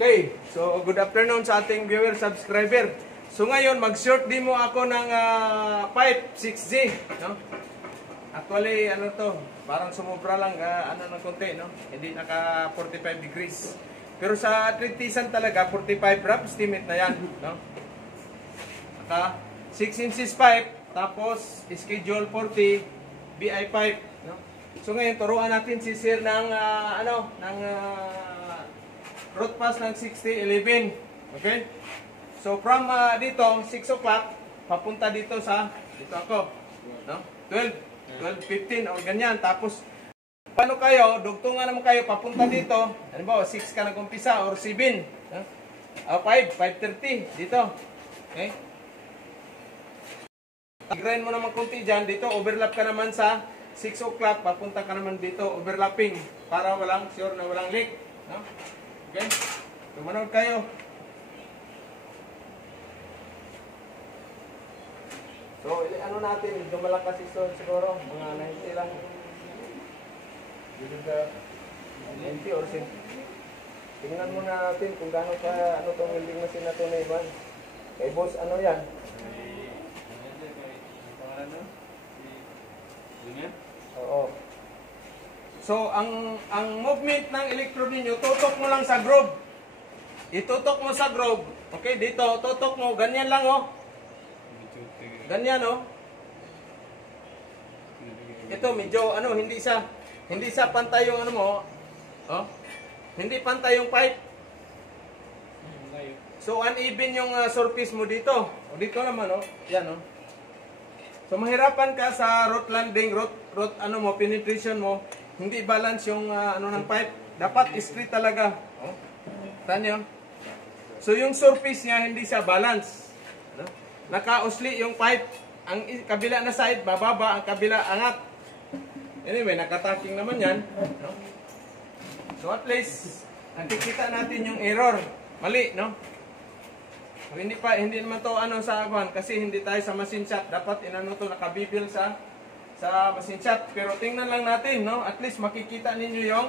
Okay, so good afternoon sa ating viewer, subscriber. So ngayon, mag-short demo ako ng pipe 6G, no? Actually, ano to, parang sumubra lang, ano ng konti, no? Hindi naka 45 degrees. Pero sa tritisan talaga, 45 rough estimate na yan, no? Naka 6 inches pipe, tapos schedule 40 BI pipe, no? So ngayon, turuan natin si Sir ng, root pass ng 6011. Okay? So from dito 6 o'clock papunta dito sa dito ako, no? 12:15 or ganyan. Tapos paano kayo, dugtungan naman kayo papunta dito. Ano ba, 6 ka nag-umpisa or 7, no? 5:30 dito. Okay? Grind mo naman konti diyan dito, overlap ka naman sa 6 o'clock, papunta ka naman dito, overlapping para walang sure na walang leak, no? Okay? Tumanod kayo. So, ano natin, medyo malakas ito siguro, mga 90 lang. Dito 90 or 10. Tingnan muna natin kung gaano ka, ano itong welding machine na ito na iban. Kay boss, ano yan? Oo. So, ang movement ng electrode ninyo, tutok mo lang sa groove. Itutok mo sa groove. Okay, dito, tutok mo. Ganyan lang, oh. Ganyan, oh. Ito, medyo, hindi sa pantay yung, mo. Oh. Hindi pantay yung pipe. So, uneven yung surface mo dito. O, dito naman, oh. Yan, oh. So, mahirapan ka sa root landing, root penetration mo. Hindi balance yung ng pipe. Dapat straight talaga. Oh. Saan yun? So yung surface niya hindi siya balance. No? Naka-usli yung pipe. Ang kabila na side bababa, ang kabila angat. Anyway, nakataking naman yan. No? So at least nakikita natin yung error. Mali, no? So, hindi naman to sa aguan kasi hindi tayo sa machine shop. Dapat to nakabibil sa machine shop. Pero tingnan lang natin, no? At least makikita ninyo yung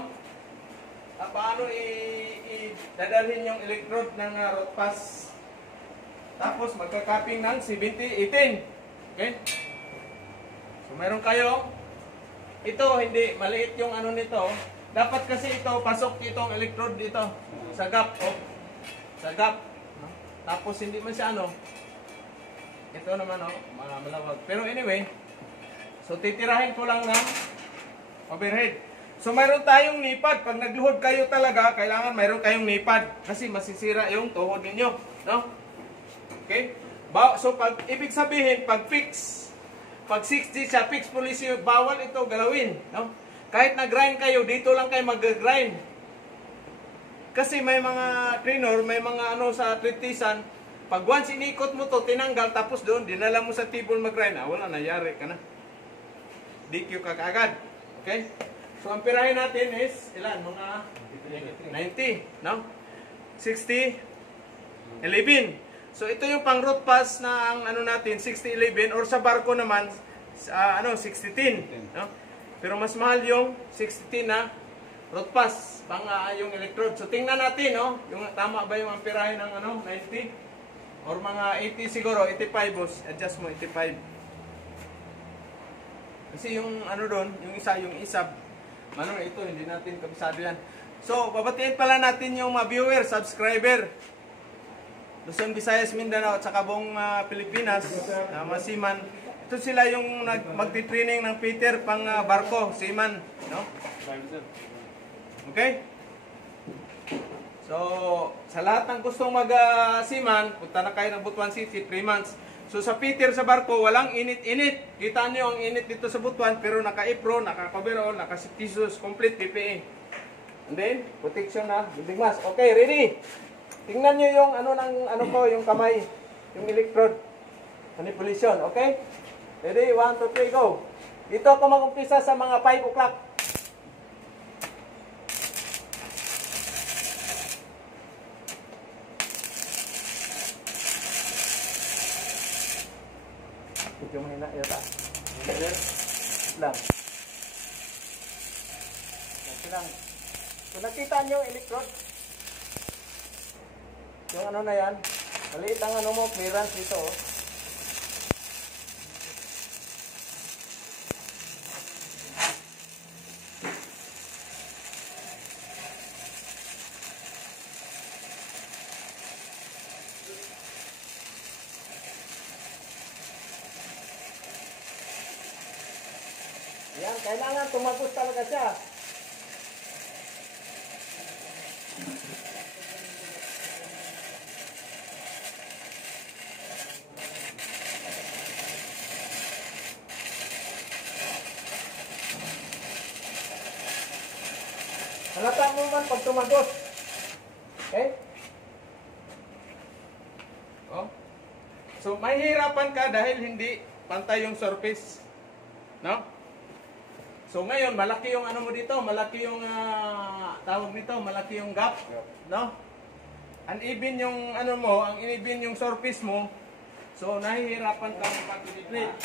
paano dadalhin yung electrode ng root pass. Tapos magka-capping ng 70-18. Okay? So meron kayo. Ito hindi maliit yung nito. Dapat kasi ito pasok itong electrode dito sa gap, oh. Sa gap. No? Tapos hindi man siya ito naman malawag. Pero anyway, so titirahin ko lang ng overhead. So mayroon tayong nipad. Pag nagluhod kayo talaga, kailangan mayroon kayong nipad kasi masisira yung tuhod ninyo, no? Okay? So ibig sabihin, pag 6G siya, fixed policy, bawal ito galawin, no? Kahit nag-grind kayo, dito lang kayo mag-grind. Kasi may mga trainer, may mga sa tritisan, pag once inikot mo to, tinanggal, tapos doon, dinala mo sa table mag-grind, wala, nangyari ka na. DQ ka kaagad. Okay? So, ang pirahin natin is, ilan? Mga 90, no? 60, 11. So, ito yung pang root pass na ang natin, 60-11, or sa barko naman, 60-10, no? Pero mas mahal yung 60-10 na root pass, pang yung electrode. So, tingnan natin, no? Yung tama ba yung ang pirahin ng 90? Or mga 80 siguro, 85, boss. Adjust mo, 85. Kasi yung doon, yung isab, ito, hindi natin kabisado yan. So, babatiin pala natin yung mga viewer, subscriber. Luzon, Visayas, Mindanao, at saka buong Pilipinas, Masiman. Ito sila yung magti-training ng Peter pang barko, seaman, no? Okay? So, sa lahat ng gustong mag-seaman, punta na kayo ng Butuan City, 3 months. So sa Peter sa barko, walang init-init. Kita nyo ang init dito sa Butuan, pero naka-apron, naka-coverall, naka-tissues, complete PPE. And then, protection na, building mask. Okay, ready? Tingnan nyo yung yung kamay, yung electrode. Manipulation, okay? Ready? 1, 2, 3, go! Dito ako mag-umpisa sa mga 5 o'clock. Medyo mahina yata. Lang. So nakita nyo yung electrode. Yung ano na yan. Maliit ang ano mo, clearance dito. Oh. Yan, kailangan tumagos talaga siya. Halata mo man pag tumagos. Okay? Oh. So, mahihirapan ka dahil hindi pantay yung surface. No? So, ngayon, malaki yung ano mo dito, malaki yung tawag nito, malaki yung gap. No? Uneven yung ano mo, ang uneven yung surface mo. So, nahihirapan ka pag-penetrate.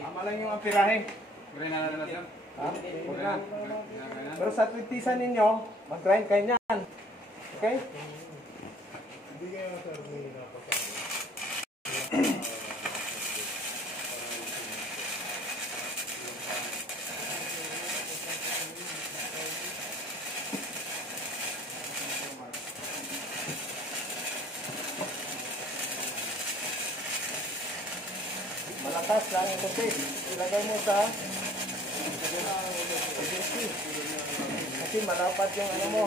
Tama lang yung amperahe. Ha? Pero sa twitisan ninyo, mag-grind kayo niyan. Okay? Hindi kaya sir, may malakas lang yung tubig. Ilagay mo sa agency. Kasi malapat yung ano mo.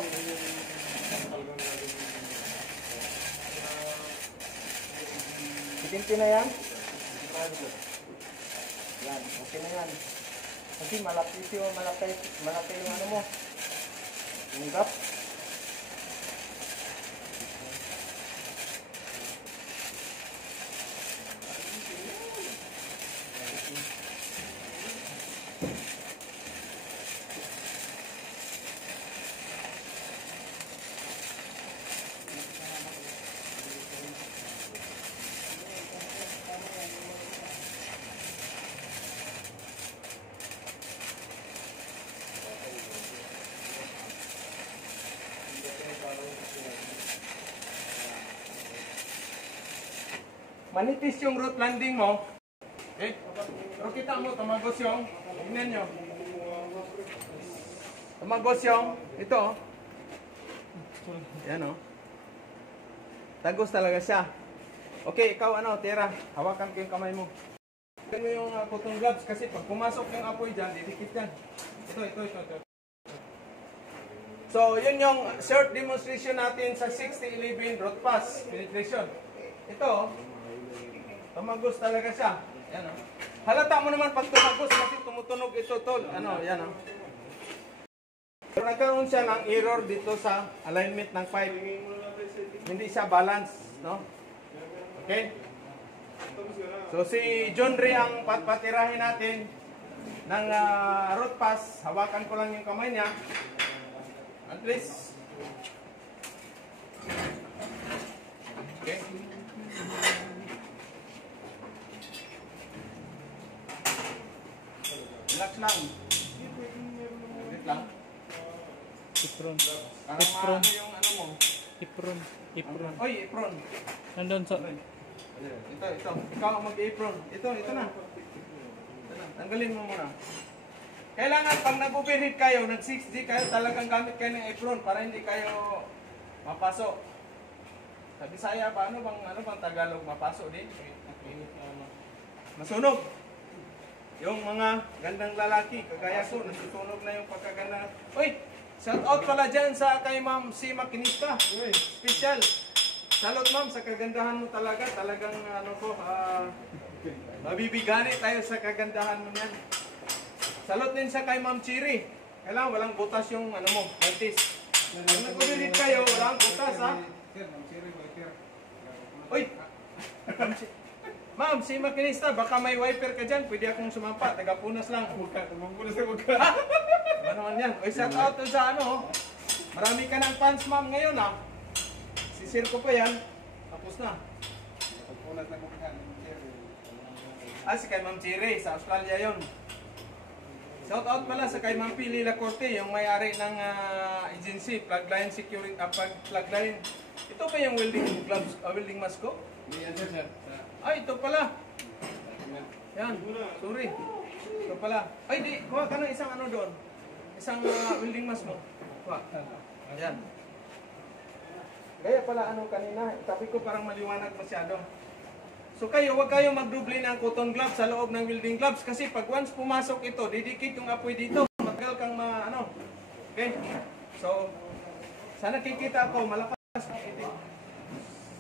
Siginti na yan? Yan, okay na yan. Kasi malapit yung malaki yung ano mo. Yung gap. Manipis yung root landing mo. Okay? Pero kita mo, tumagos yung, tingnan nyo. Tumagos yung, ito. Yan o. Tagos talaga siya. Okay, ikaw ano, Tera, hawakan ko yung kamay mo. Hawakan mo yung cotton gloves kasi pag pumasok yung apoy dyan, didikit yan. Ito. So, yun yung short demonstration natin sa 6011 root pass penetration. Ito, tumagos talaga siya. Yan o. Halata mo naman pag tumagos kasi tumutunog ito tol. Ano, yan o. So, nagkaroon siya ng error dito sa alignment ng pipe. Hindi siya balance, no? Okay? So, si John Ray ang patirahin natin ng root pass. Hawakan ko lang yung kamay niya. At least. Okay? Relax lang. Wait lang. Ipron. Parang maano yung ano mo. Ipron. Oy, apron. Nandun sa... Ito. Ikaw ang mag-apron. Ito na. Ito na. Tanggalin mo muna. Kailangan pag nag-overheat kayo, nag-6G kayo, talagang gamit kayo ng apron para hindi kayo mapasok. Sa Bisaya, ano bang Tagalog mapasok din? Masunog. Yung mga gandang lalaki, kagaya ko, nasusunog na yung pagkaganda. Uy! Shout out pala dyan sa kay Ma'am si Makinista. Special. Salute ma'am sa kagandahan mo talaga. Talagang mabibigani tayo sa kagandahan mo yan. Salute din sa kay Ma'am Chiri. Kailangan walang butas yung ano mo, mantis. Kung nag-ulit kayo, walang butas ha. Uy! Ma'am, si Makinista, baka may wiper ka dyan. Pwede akong sumampa. Taga-punas lang. Taga-punas lang. Ano naman yan? Uy, shout out sa ano. Marami ka ng fans, ma'am, ngayon ha. Sisir ko pa yan. Tapos na. Taga-punas lang ko pa yan. Si kay Ma'am Chiri. Sa Australia yon. Shout out pala sa kay Ma'am Pili Lacorte, yung may-ari ng agency, Plugline Security, Plugline. Ito ba yung welding gloves, welding mask ko? Yan sir, sir. Ay, ito pala. Yan, sorry. Ito pala. Ay, di, kuha ka ng isang ano doon. Isang welding mask mo. Kuha. Yan. Gaya pala ano kanina, sabi ko parang maliwanag masyado. So kayo, huwag kayo magdubli ng cotton gloves sa loob ng welding gloves kasi pag once pumasok ito, didikit yung apoy dito. Matagal kang ano. Okay? So, sana kikita ako, malakas ang itik.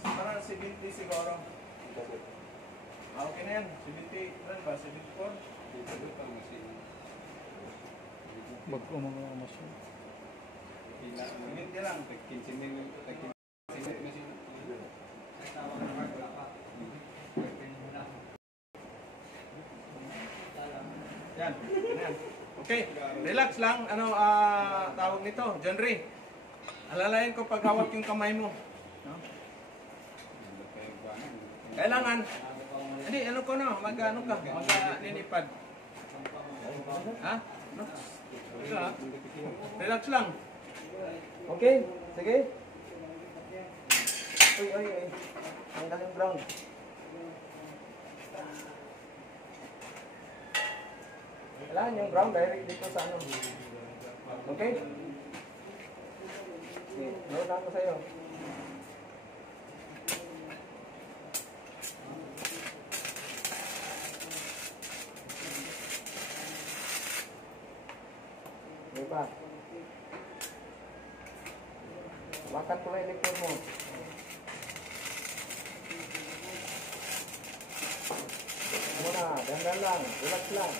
Parang 70 siguro. Okay na yan. 70, ano ba? 74? Mag-umang machine. Hindi lang. Yan. Yan. Okay. Relax lang. Ano tawag nito? John Ray. Alalayan ko pag hawak yung kamay mo. No? Kailangan. Hindi, ano ko na? Mag-ano ka? Mag-ninipad. Ha? No? Relax lang. Okay? Sige. Ay. Tanggal yung ground. Kailangan yung ground direct dito sa ano. Okay? Okay. Note lang ko sa'yo. Diba? Hawakan ko lang yung likod mo. Muna, dandan lang. Relax lang.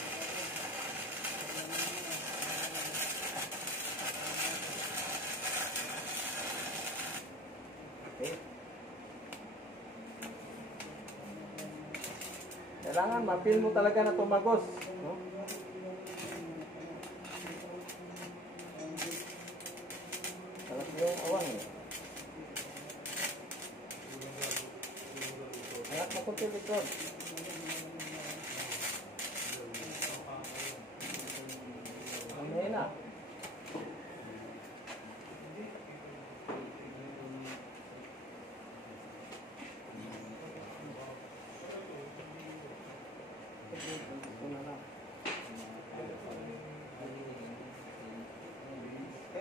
Okay. Kailangan ma-feel mo talaga na tumagos, no? Sarap yung awang eh. Angat mo kunti likod. Ang hina.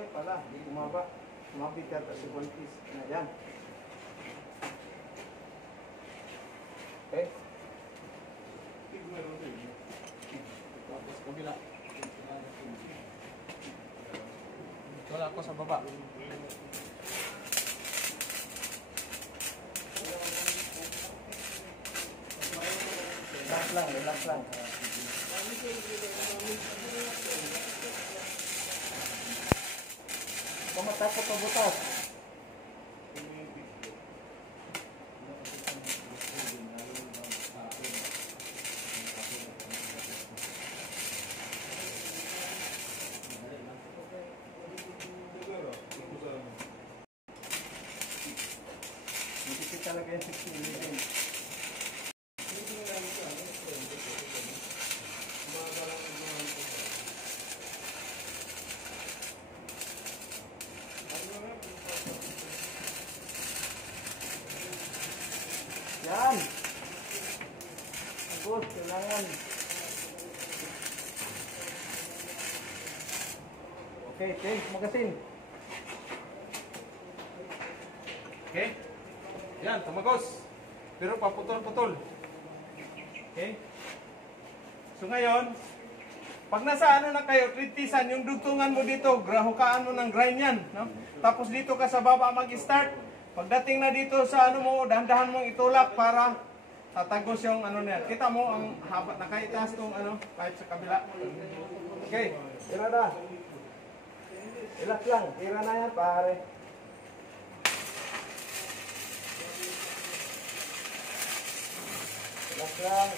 Pala, kumaba. Kumabit yata si Bontis. Ayan. Okay. Tapos kabila. Wala ako sa baba. Relax lang, relax lang. Matakot pa butas. Hindi talaga yung 16 million. Yan. Agos, kailangan. Okay, change magasin. Okay. Yan, tumagos. Pero paputol-putol. Okay. So ngayon, pag nasa ano na kayo, tritisan, yung dugtungan mo dito, hukaan mo ng grind yan. No? Tapos dito ka sa baba mag-start. Pagdating na dito sa ano mo, dahan-dahan mong itulak para tatagos yung ano niya. Kita mo ang haba, nakaitaas tong ano, kahit sa kabila. Okay, tira na. Relax lang, tira na yan pare. Relax lang.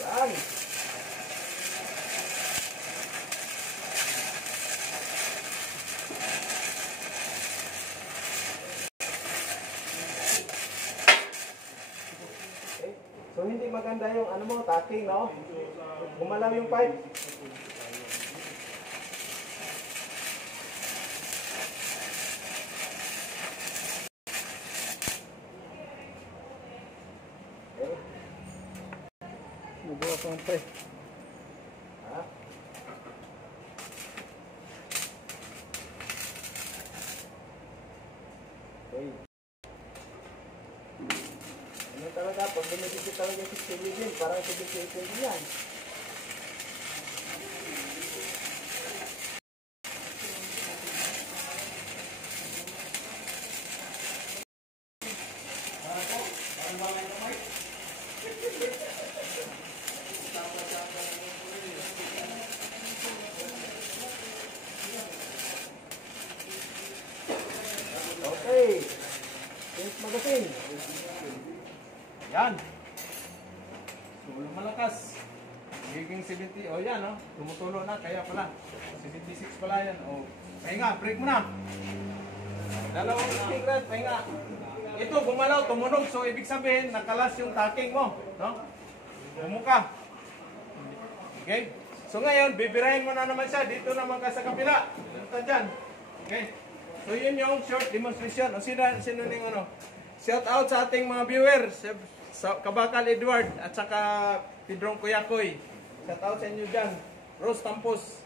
Yan. gumanda yung ano mo, tacking, no? Gumalaw yung pipe. Nagawa ko ng pre. Ha? Okay. Ano talaga, pag bumibigit talaga yung 16 din, parang 78 din yan. Okay. Finish magazine. Yan. So, malakas. Giging 70. O yan, no? Tumutulo na. Kaya pala. 76 pala yan. O, pahinga. Break mo na. Dalawang finger. Pahinga. Ito, gumalaw. Tumunog. So, ibig sabihin, nakalas yung tacking mo. No? Bumuka. Okay? So, ngayon, bibirahin mo na naman siya. Dito naman ka sa kapila. Dito dyan. Okay? So yun yung short demonstration. O sino ning ano? Shout out sa ating mga viewers, sa Kabakal Edward at saka Pedrong Kuyakoy. Shout out sa inyo dyan. Rose Tampos.